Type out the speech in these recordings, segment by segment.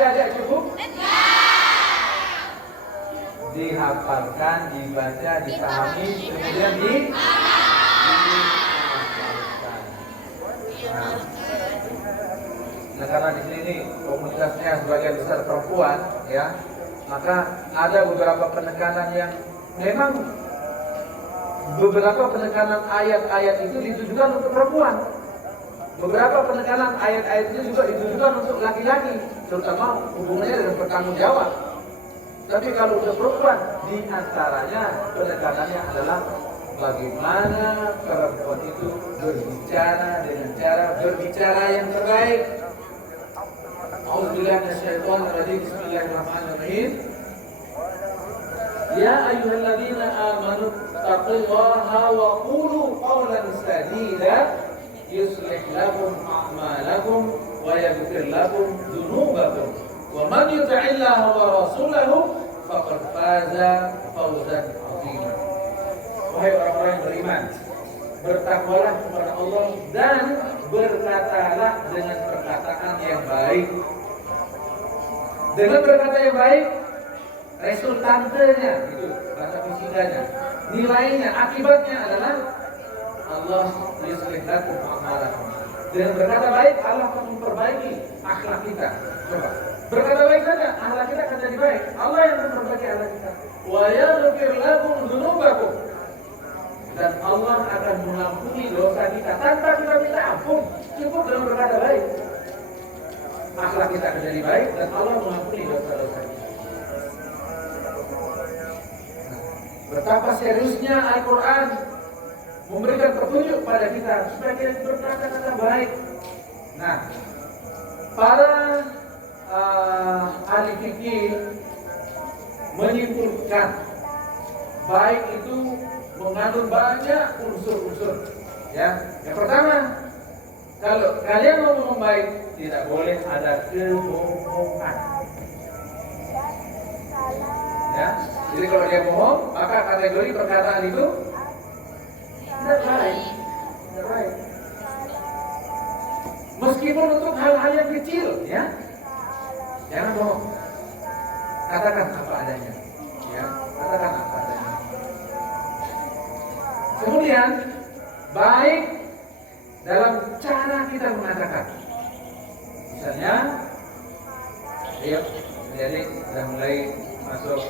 adik-adik cukup? Dihafalkan, dibaca, dipahami, kemudian diamalkan. Nah, karena di sini komunitasnya sebagian besar perempuan, ya, maka ada beberapa penekanan yang memang beberapa penekanan ayat-ayat itu ditujukan untuk perempuan. Beberapa penekanan ayat-ayat itu juga ditujukan untuk laki-laki, terutama hubungannya dengan bertanggung jawab. Tapi kalau untuk perempuan, di antaranya penekanannya adalah bagaimana perempuan itu berbicara dengan cara berbicara yang terbaik. A'udzubillahi minasyaitonir rajim. Bismillahirrahmanirrahim. Ya ayyuhalladzina amanu taqullaha wa qulu qawlan sadida yuslih lakum a'malakum wa yaghfir lakum dzunubakum wa man yuti'illaha wa rasulahu faqad faza fawzan 'azima. Wahai orang-orang yang beriman, bertakwalah kepada Allah dan berkatalah dengan perkataan yang baik. Dengan berkata yang baik, resultantenya itu bahasa fisikanya, nilainya, akibatnya adalah Allah yuslih lakum a'malakum. Dengan berkata baik, Allah akan memperbaiki akhlak kita. Coba berkata baik saja, akhlak kita akan jadi baik. Allah yang memperbaiki akhlak kita. Wa yaghfir lakum dzunubakum. Dan Allah akan mengampuni dosa kita tanpa kita minta ampun. Cukup dengan berkata baik, akhlak kita akan jadi baik dan Allah mengampuni dosa-dosa kita. Betapa seriusnya Al-Quran memberikan petunjuk pada kita supaya kita berkata-kata baik. Nah, para ahli fikih menyimpulkan baik itu mengandung banyak unsur-unsur. Ya, yang pertama, kalau kalian mau ngomong baik, tidak boleh ada kebohongan. Ya, jadi kalau dia bohong, maka kategori perkataan itu tidak baik. Tidak baik. Meskipun untuk hal-hal yang kecil, ya, jangan bohong. Katakan apa adanya. Ya, katakan apa adanya. Kemudian baik dalam cara kita mengatakan. Misalnya, ayo, jadi sudah mulai masuk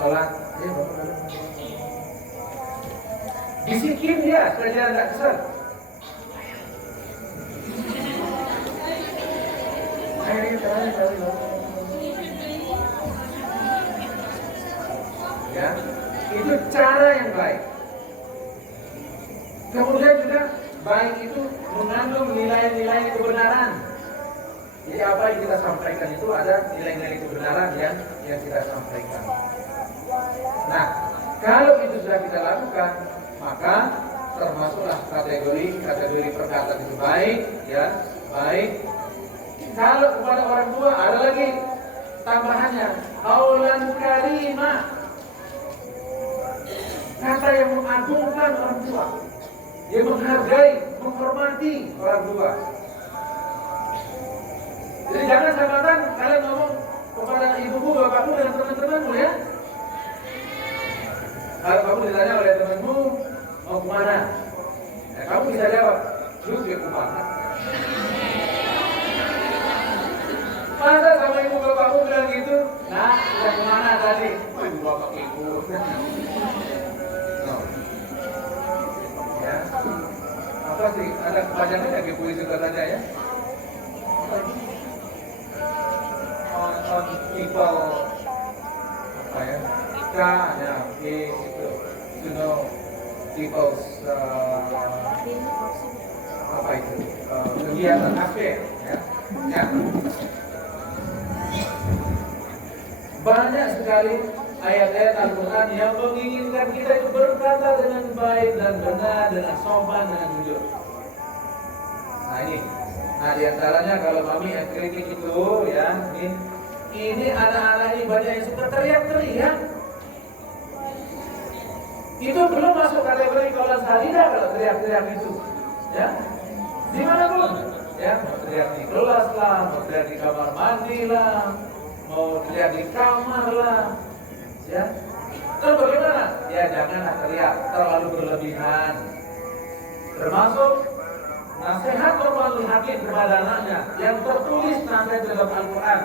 sholat, bisikin dia supaya dia tidak kesal. Ya, itu cara yang baik. Kemudian juga baik itu mengandung nilai-nilai kebenaran. Jadi apa yang kita sampaikan itu ada nilai-nilai kebenaran yang kita sampaikan. Nah, kalau itu sudah kita lakukan, maka termasuklah kategori perkataan itu baik, ya, baik. Kalau kepada orang tua ada lagi tambahannya, qaulan karimah, kata yang mengagungkan orang tua, yang menghargai, menghormati orang tua. Jadi jangan samakan kalian ngomong kepada ibumu, bapakmu, dan teman-temanmu, ya. Kalau kamu ditanya oleh temanmu mau kemana, ya, kamu bisa jawab, terus dia kemana. Masa sama ibu bapakmu bilang gitu, nah, sudah kemana tadi? Oh, ibu bapak ibu. No. Ya, apa sih? Ada kepanjangannya di puisi katanya, ya. On people, apa ya? K, ya, P itu, to know people's apa itu? Kegiatan aspek, ya. Ya. Banyak sekali ayat-ayat Al-Quran yang menginginkan kita itu berkata dengan baik dan benar, dengan sopan, dengan jujur. Nah ini, di antaranya kalau kami yang kritik itu, ya, ini anak-anak ini banyak yang suka teriak-teriak. Itu belum masuk kategori kaulan sadida kalau teriak-teriak itu, ya. Dimanapun, Ya, mau teriak di kelas lah, mau teriak di kamar mandi lah, mau teriak di kamar lah, ya. Terus bagaimana? Ya janganlah teriak terlalu berlebihan. Termasuk nasihat Luqmanul Hakim kepada anaknya yang tertulis nasihat dalam Al-Quran.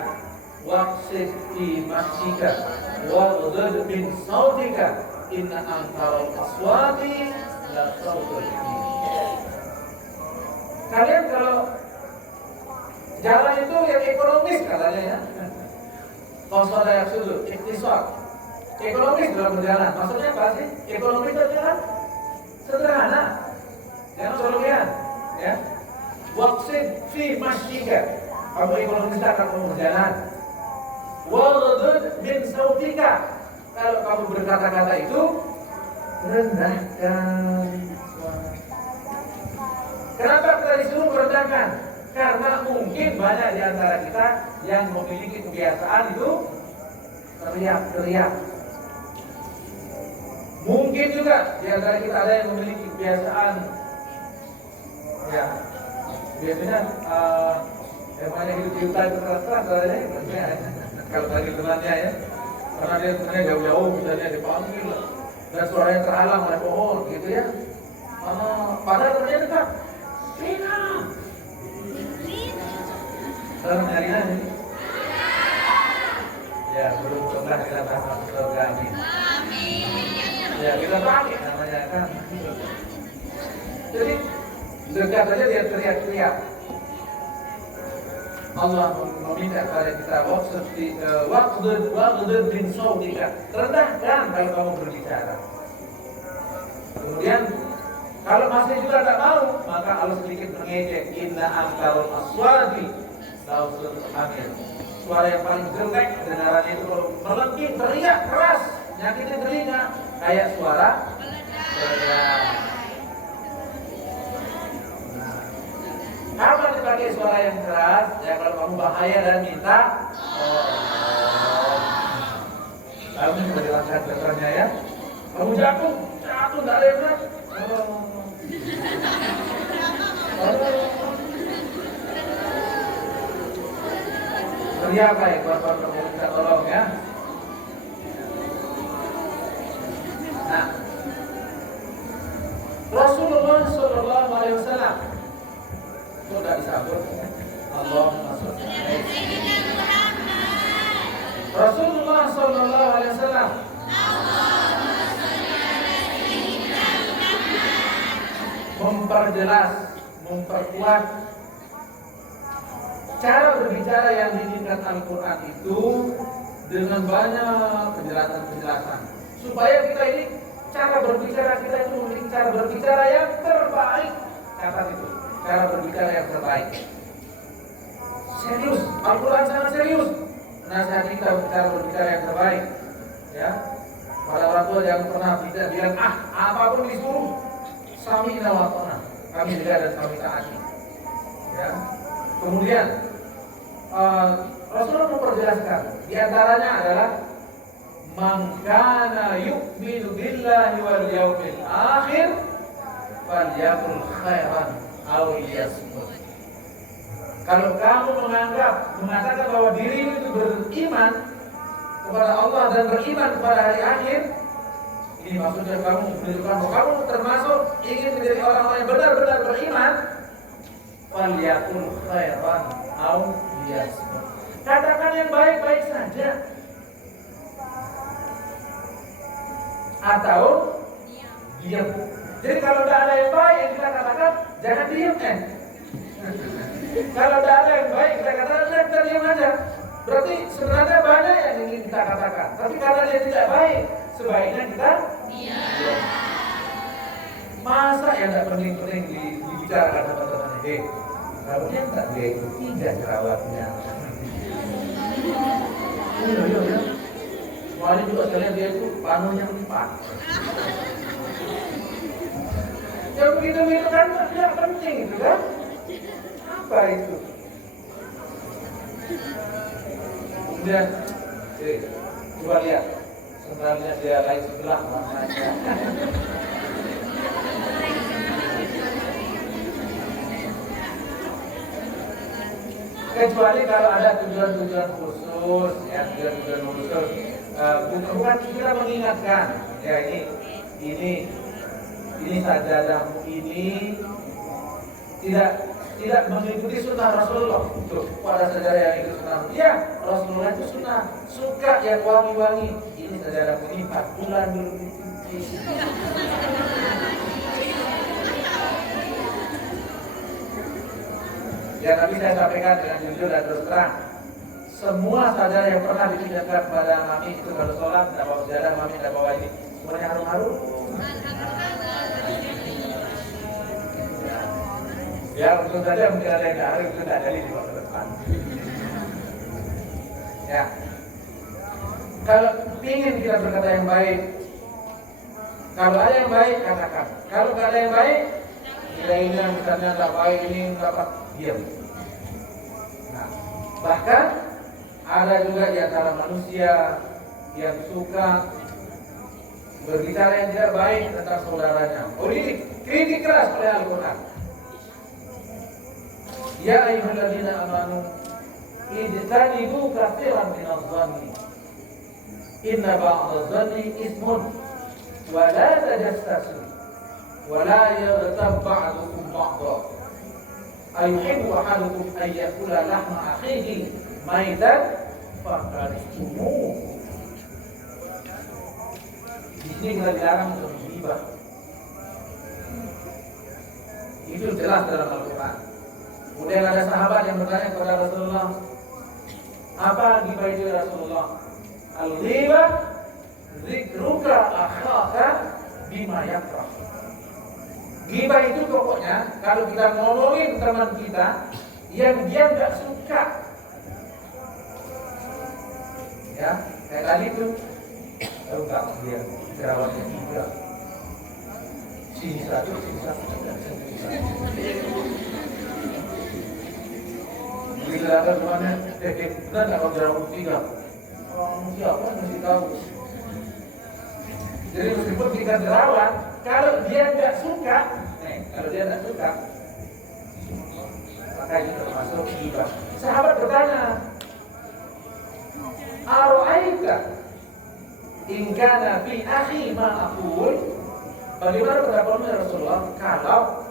Waqsid fi masjika waghdud min sautika inna ankaral aswati la sautul hamir. Kalian kalau jalan itu yang ekonomis katanya ya. Qasada yaqsudu iktisad. Ekonomis dalam berjalan. Maksudnya apa sih? Ekonomis itu adalah sederhana. Jangan berlebihan, ya. Waqsid fi masjika. Kamu ekonomis akan kamu berjalan. Waghdud min sautika. Kalau kamu berkata-kata itu rendahkan. Kenapa kita disuruh merendahkan? Karena mungkin banyak di antara kita yang memiliki kebiasaan itu teriak-teriak. Mungkin juga di antara kita ada yang memiliki kebiasaan, ya, biasanya yang banyak hidup di hutan keras-keras, kalau bagi temannya ya, karena dia temannya jauh-jauh, misalnya dipanggil dan suaranya terhalang oleh pohon, gitu ya. Padahal temannya dekat, Vina. Kalau nyari nanya, ya belum pernah kita bahas surga, amin. Ya kita pakai namanya kan. Jadi dekat saja dia teriak-teriak. Allah meminta kepada kita waqdud min sautika. Rendahkan kalau kamu berbicara. Kemudian kalau masih juga tak mau, maka Allah sedikit mengejek inna ankarul aswati sautul hamir. Suara yang paling jelek kedengarannya itu kalau melengking, teriak keras, nyakitin telinga, kayak suara meledak. Kapan dipakai suara yang keras? Ya kalau kamu bahaya dan minta kamu menjelaskan dokternya ya. Kamu jatuh tidak ada yang berat. Teriak baik, bapak kamu minta tolong ya. Nah, Rasulullah Sallallahu Alaihi Wasallam sudah disambut. Allahumma sholli alaihi. Rasulullah Sallallahu Alaihi Wasallam memperjelas, memperkuat cara berbicara yang diinginkan Al-Quran itu dengan banyak penjelasan-penjelasan supaya kita ini cara berbicara kita itu memiliki cara berbicara yang terbaik. Kata itu, cara berbicara yang terbaik. Serius, Al-Quran sangat serius. Nasihat kita cara berbicara yang terbaik. Ya, pada orang tua yang pernah bilang apapun disuruh sami wa ta'na, kami juga dan kami taati. Ya, kemudian Rasulullah memperjelaskan di antaranya adalah man kana yu'minu billahi wal yawmil akhir falyakul khairan aw liyasmut. Kalau kamu mengatakan bahwa dirimu itu beriman kepada Allah dan beriman kepada hari akhir, ini maksudnya kamu menunjukkan bahwa kamu termasuk ingin menjadi orang-orang yang benar-benar beriman, falyakul khairan aw liyasmut. Katakan yang baik-baik saja. Atau diam. Jadi kalau tidak ada yang baik yang kita katakan, jangan diam Kalau tidak ada yang baik kita katakan, kita diam aja. Berarti sebenarnya banyak yang ingin kita katakan, tapi karena dia tidak baik, sebaiknya kita diam. Masa yang tidak penting-penting dibicarakan teman-teman ini? Kalau dia tak dia ikuti tidak jerawatnya. Iya. Wali juga sekalian dia itu panunya 4. Ya begitu-begitu kan tidak penting itu kan? Apa itu? Kemudian, coba lihat, sebenarnya dia lain sebelah maknanya. Kecuali kalau ada tujuan-tujuan khusus, ya tujuan-tujuan khusus, bukan kita mengingatkan, ya ini sajadahmu ini tidak mengikuti sunnah Rasulullah. Tuh, pada sajadah yang itu sunnah, ya Rasulullah itu sunnah, suka yang wangi-wangi. Ini sajadahmu ini 4 bulan dulu. Ya, tapi saya sampaikan dengan jujur dan terus terang, semua sajadah yang pernah dipindahkan kepada Mami itu kalau sholat, tidak bawa sajadah, Mami tidak bawa ini, semuanya harum-harum. Ya, untuk saja mungkin ada yang harum, itu tidak jadi di masa depan. Ya, kalau ingin kita berkata yang baik, kalau ada yang baik katakan, kalau tidak ada yang baik, kita ini misalnya tidak baik ini nggak apa, diam. Nah, bahkan ada juga di antara manusia yang suka berbicara yang tidak baik tentang saudaranya. Oh, ini kritik keras oleh Al-Quran. Ya ayyuhalladzina amanu ijtanibu katsiran minadh-dhanni inna ba'dadh-dhanni itsmun wa la tajassasu wa la yaghtab ba'dukum ba'dha ayuhibbu ahadukum an ya'kula lahma akhihi maitan fakarihtumu. Di sini kita dilarang untuk ghibah. Itu jelas dalam Al-Quran. Kemudian ada sahabat yang bertanya kepada Rasulullah, apa ghibah itu ya Rasulullah? Al-ghibah zikruka akhaka bima yakrah. Ghibah itu pokoknya kalau kita ngomongin teman kita yang dia nggak suka. Ya, kayak tadi itu, tahu nggak dia jerawatnya 3, sini 1, sini 1, sini 1. Bila ada temannya, benar nggak kalau jerawat 3? Orang siapa mesti tahu. Jadi meskipun kita jerawat, kalau dia nggak suka, maka itu termasuk ghibah. Sahabat bertanya, Aro'aika in kana fi akhi ma aqul? Bagaimana pendapatmu ya Rasulullah kalau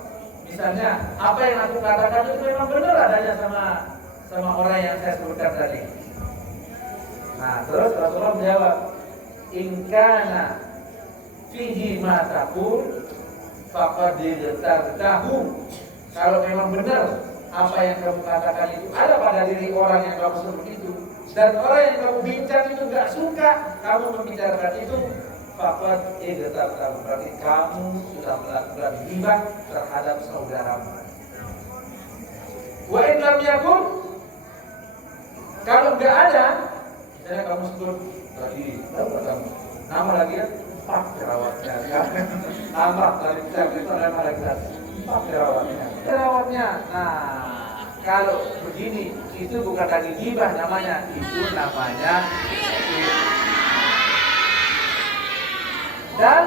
misalnya apa yang aku katakan itu memang benar adanya sama orang yang saya sebutkan tadi. Nah, terus Rasulullah menjawab, in kana fihi ma taqul faqad tahu. Kalau memang benar apa yang kamu katakan itu ada pada diri orang yang kamu sebut itu, dan orang yang kamu bincang itu nggak suka kamu membicarakan itu, faqad tahu, berarti kamu sudah melakukan ghibah terhadap saudaramu. Wa in lam yakun, kalau nggak ada, misalnya kamu sebut tadi, kamu nama lagi ya, 4 jerawatnya, tambah tadi itu nama lagi 4 jerawatnya. Nah, kalau begini itu bukan lagi ghibah namanya, itu namanya dan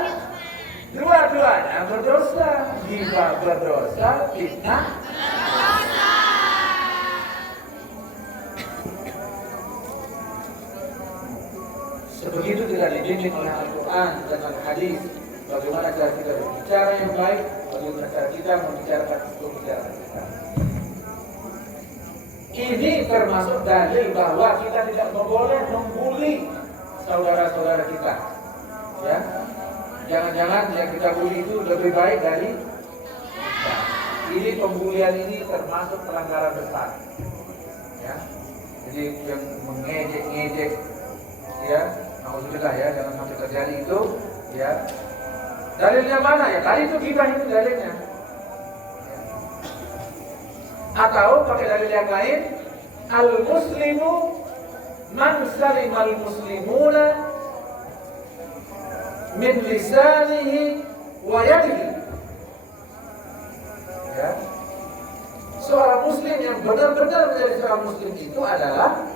dua-duanya berdosa. Ghibah berdosa, fitnah sebegitu tidak dibimbing oleh Al-Quran dan Al-Hadis. Bagaimana cara kita berbicara yang baik, bagaimana cara kita membicarakan pembicaraan kita. Ini termasuk dalil bahwa kita tidak boleh membuli saudara-saudara kita. Ya, jangan-jangan yang kita bully itu lebih baik dari kita. Ini pembulian ini termasuk pelanggaran besar. Ya, jadi yang mengejek-ngejek, ya, alhamdulillah ya, jangan sampai terjadi itu, ya. Dalilnya mana ya? Tadi itu ghibah itu dalilnya. Ya. Atau pakai dalil yang lain, al-muslimu man salimal muslimuna min lisanihi wa yadihi. Ya. Seorang muslim yang benar-benar menjadi seorang muslim itu adalah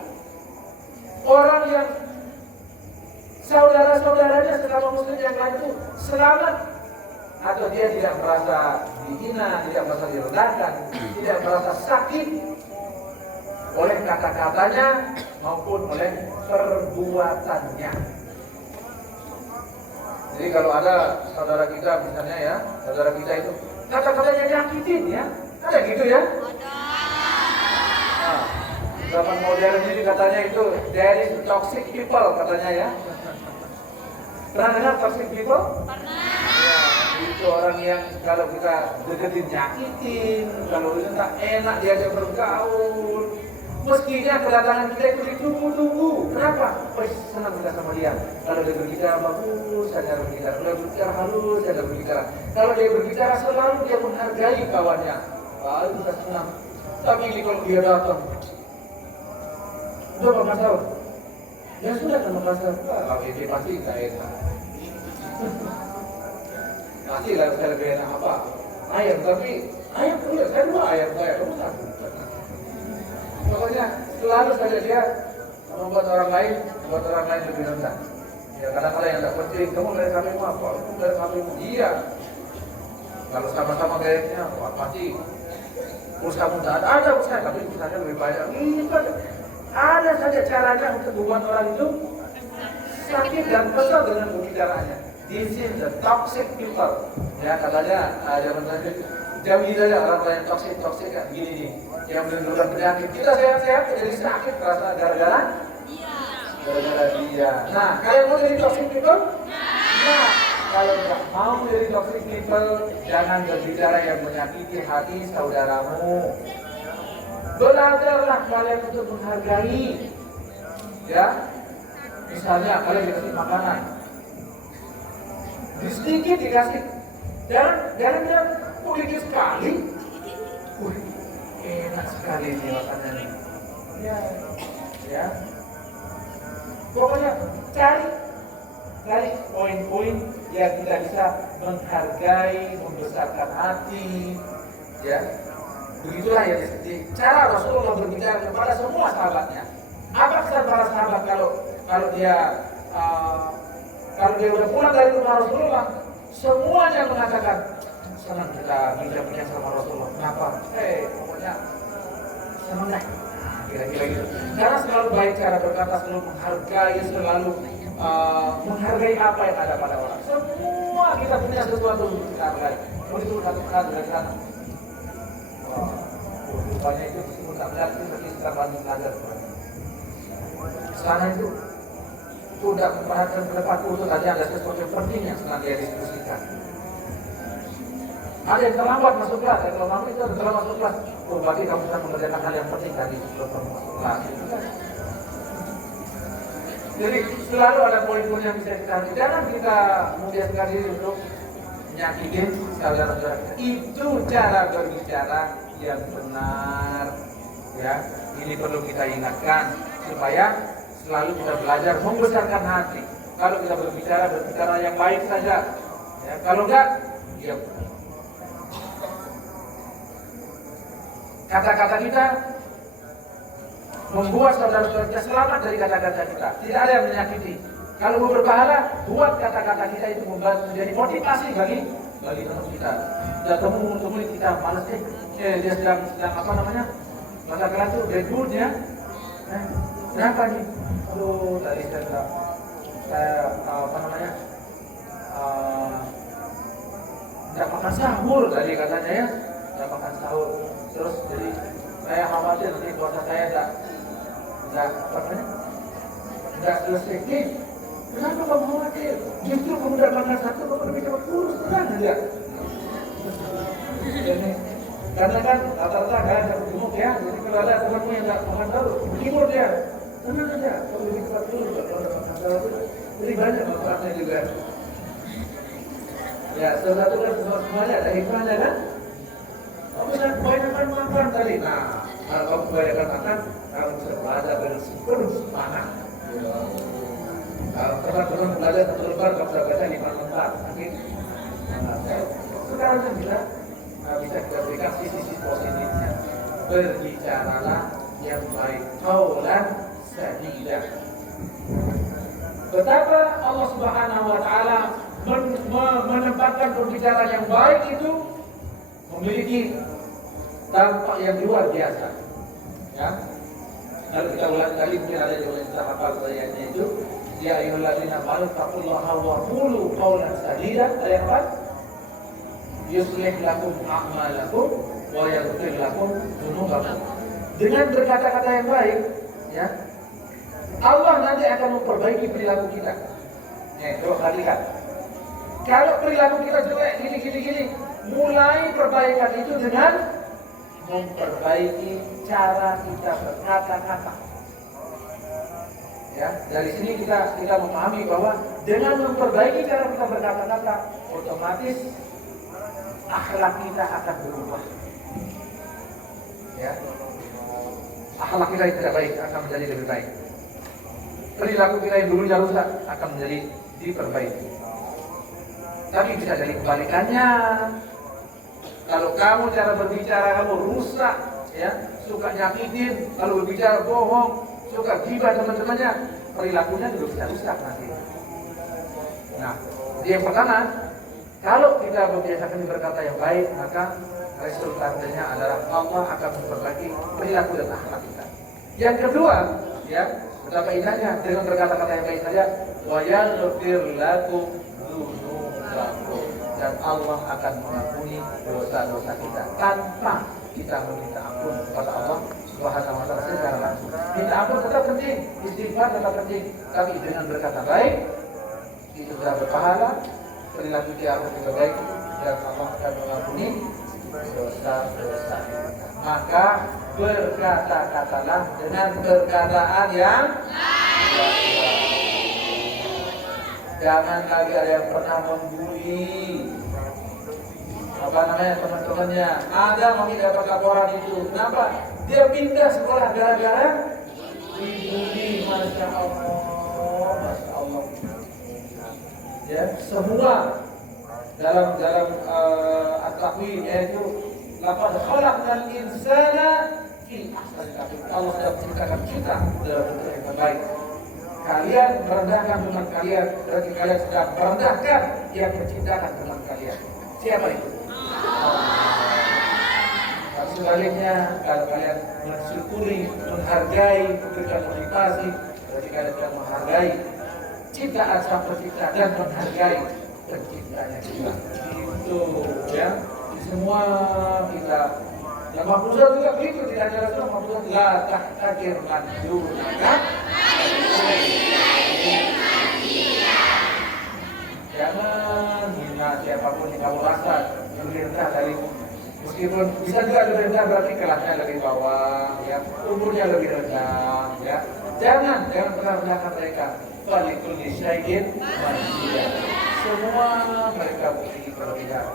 orang yang saudara-saudaranya sesama muslim yang lain itu selamat, atau dia tidak merasa dihina, tidak merasa direndahkan, tidak merasa sakit oleh kata-katanya maupun oleh perbuatannya. Jadi kalau ada saudara kita misalnya ya, saudara kita itu kata-katanya nyakitin ya, ada gitu ya? Nah, zaman modern ini katanya itu there is toxic people katanya ya. Pernah dengar toxic people? Ya, itu orang yang kalau kita deketin nyakitin, kalau itu tak enak diajak bergaul. Mestinya kedatangan kita itu ditunggu-tunggu. Kenapa? Oh, senang kita sama dia. Kalau dia berbicara bagus, saya berbicara. Kalau dia berbicara halus, saya berbicara. Kalau dia berbicara selalu dia menghargai kawannya. Itu kita senang. Tapi ini kalau dia datang, coba Mas Saud. Ya sudah sama Mas Saud. Dia pasti nggak enak. Pasti lah saya lebih enak apa? Ayam, tapi ayam punya. Saya dua ayam saya. Kamu satu. Pokoknya selalu saja dia membuat orang lain lebih rendah. Ya kadang-kadang yang tak penting, kamu dari KPmu apa? Kamu dari KPmu? Iya. Kalau sama-sama gayanya, wah pasti usaha muda ada usaha, tapi usahanya lebih banyak. Ada saja caranya untuk membuat orang itu sakit dan kesal dengan pembicaranya. This is the toxic people. Ya katanya jangan saja jauhi saja orang yang toxic kan gini nih. Yang menimbulkan penyakit. Kita sehat-sehat jadi sakit rasa gara-gara dia. Nah, kalian mau jadi toxic people? Nah, kalau nggak mau jadi toxic people, jangan berbicara yang menyakiti hati saudaramu. Belajarlah kalian untuk menghargai. Ya, misalnya kalian dikasih makanan, sedikit dikasih, jangan bilang dikit sekali. Enak sekali nih makanannya. Ya. Pokoknya cari poin-poin yang kita bisa menghargai, membesarkan hati. Ya. Begitulah ya cara Rasulullah berbicara kepada semua sahabatnya. Apa kesan para sahabat kalau dia udah pulang dari rumah Rasulullah, semuanya mengatakan senang kita bincang-bincang sama Rasulullah. Kenapa? Pokoknya senang dah. Kira-kira gitu. Karena selalu baik cara berkata, selalu menghargai apa yang ada pada orang. Semua kita punya sesuatu untuk kita hargai. Kalau itu kata-kata dari sana. Rupanya itu tak berarti tapi kita lanjut belajar. Sana itu sudah memperhatikan ke depan itu tadi ada sesuatu yang penting yang sedang dia diskusikan. Ada yang terlambat masuk kelas, kalau kamu itu terlambat masuk kelas, berarti kamu sedang mengerjakan hal yang penting tadi sebelum kamu masuk kelas. Jadi selalu ada poin-poin yang bisa kita hargai. Jangan kita membiasakan diri untuk menyakitin saudara-saudara kita. Itu cara berbicara yang benar. Ya, ini perlu kita ingatkan supaya selalu kita belajar membesarkan hati. Kalau kita berbicara yang baik saja. Ya, kalau enggak, diam. Kata-kata kita membuat saudara-saudara kita selamat dari kata-kata kita. Tidak ada yang menyakiti. Kalau mau berpahala, buat kata-kata kita itu menjadi motivasi bagi teman kita. Dan teman kita malas dia sedang apa namanya? Masa kelas itu dead mood ya. Kenapa nih? Aduh, tadi saya apa namanya? Tidak makan sahur tadi katanya ya. Tidak makan sahur. Terus jadi saya khawatir nanti puasa saya enggak selesai. Kenapa kamu khawatir? Justru kamu tidak makan satu, kamu lebih cepat kurus, tenang aja. Karena kan rata-rata kan gemuk ya, jadi kalau ada temanmu yang enggak makan sahur, hibur dia. Tenang aja, kamu lebih cepat kurus. Kalau tidak makan sahur itu lebih banyak manfaatnya juga. Ya, salah satu kan semuanya ada hikmahnya kan? Kamu jangan kebanyakan makan tadi. Nah, kalau kamu kebanyakan makan, kamu bisa belajar dengan penuh semangat. Kalau teman-teman belajar satu lembar, kamu bisa baca 5 lembar. Sekarang kan bisa kita berikan sisi positifnya. Berbicaralah yang baik. Qaulan sadidah. Betapa Allah Subhanahu wa Ta'ala menempatkan pembicaraan yang baik itu memiliki dampak yang luar biasa. Ya. Kalau kita ulang kali mungkin ada yang bisa hafal ayatnya itu. Ya ayyuhalladzina amanu taqullaha wa qulu qawlan sadida. Ayat apa? Yuslih lakum a'malakum wa yaghfir lakum dzunubakum. Dengan berkata-kata yang baik, ya, Allah nanti akan memperbaiki perilaku kita. Coba perhatikan. Kalau perilaku kita jelek gini, mulai perbaikan itu dengan memperbaiki cara kita berkata-kata. Ya, dari sini kita memahami bahwa dengan memperbaiki cara kita berkata-kata, otomatis akhlak kita akan berubah. Ya, akhlak kita yang tidak baik akan menjadi lebih baik. Perilaku kita yang dulunya rusak akan menjadi diperbaiki. Tapi bisa jadi kebalikannya. Kalau kamu cara berbicara kamu rusak, ya, suka nyakitin, kalau berbicara bohong, suka gibah teman-temannya, perilakunya juga bisa rusak nanti. Nah, jadi yang pertama, kalau kita membiasakan berkata yang baik, maka resultanya adalah Allah akan memperbaiki perilaku dan akhlak kita. Yang kedua, ya, betapa indahnya dengan berkata-kata yang baik saja, wa yaghfir lakum dzunubakum, dan Allah akan mengampuni dosa-dosa kita tanpa kita meminta ampun kepada Allah Subhanahu wa taala secara langsung. Minta ampun tetap penting, istighfar tetap penting, tapi dengan berkata baik itu sudah berpahala, perilaku kita akan diperbaiki dan Allah akan mengampuni dosa-dosa kita. Maka berkata-katalah dengan perkataan yang baik. Jangan lagi ada yang pernah membuli teman-temannya. Ada mami dapat laporan itu. Kenapa? Dia pindah sekolah gara-gara dibully. Masya Allah. Ya, semua dalam at-taqwim yaitu laqad khalaqnal insana fi ahsani taqwim. Allah sudah menciptakan kita dalam bentuk yang terbaik. Kalian merendahkan teman kalian, berarti kalian sedang merendahkan yang menciptakan teman kalian. Siapa itu? Tapi sebaliknya, kalau kalian mensyukuri, menghargai, memberikan motivasi, berarti kalian sedang menghargai ciptaan sang pencipta dan menghargai penciptanya kita. Itu ya, semua kita. Dan mahfuzat juga begitu, tidak ada rasul mahfuzat la tahtakir manjuraka. Jangan hina siapapun yang kamu rasa lebih rendah dari, meskipun bisa juga lebih rendah berarti kelasnya lebih bawah, ya, umurnya lebih rendah, ya. Jangan pernah rendahkan mereka. Falikul syai'in manusia. Semua mereka memiliki perbedaan.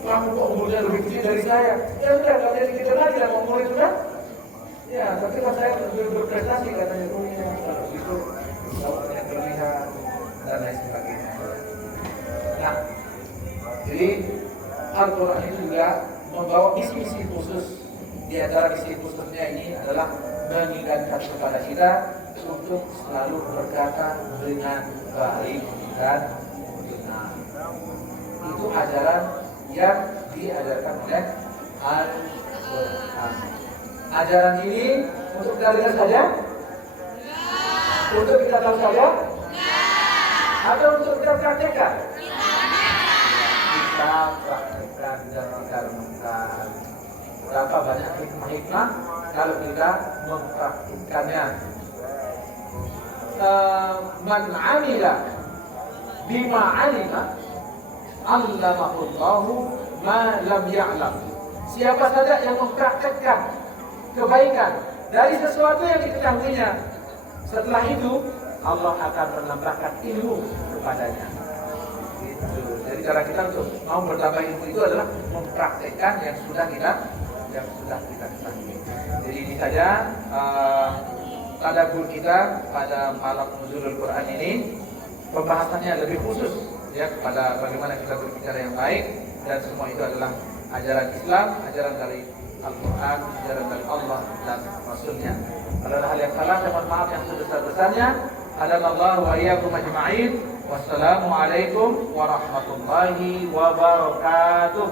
Kamu kok umurnya lebih kecil dari saya? Ya sudah, kalau jadi kita lagi dan umur itu kan? Ya, tapi kalau saya lebih berprestasi katanya punya, kalau itu yang berlebihan dan lain sebagainya. Nah, jadi Al-Quran itu juga membawa misi-misi khusus. Di antara misi khususnya ini adalah mengingatkan kepada kita untuk selalu berkata dengan baik dan benar. Itu ajaran yang diajarkan oleh Al-Quran. Ajaran ini untuk kita dengar saja? Untuk kita tahu saja? Atau untuk kita praktekkan? Kita praktekkan dan kita renungkan. Berapa banyak hikmah kalau kita mempraktikkannya. Man amila bima alima allamahullahu ma lam ya'lam. Siapa saja yang mempraktekkan kebaikan dari sesuatu yang diketahuinya, setelah itu Allah akan menambahkan ilmu kepadanya. Gitu. Jadi cara kita untuk mau bertambah ilmu itu adalah mempraktekkan yang sudah kita ketahui. Jadi ini saja tadabbur kita pada malam nuzulul Quran ini. Pembahasannya lebih khusus ya kepada bagaimana kita berbicara yang baik, dan semua itu adalah ajaran Islam, ajaran dari Al-Quran, ajaran dari Allah dan Rasulnya. Kalau ada hal yang salah, saya mohon maaf yang sebesar-besarnya. Hadanallahu wa iyyakum ajma'in. Wassalamualaikum warahmatullahi wabarakatuh.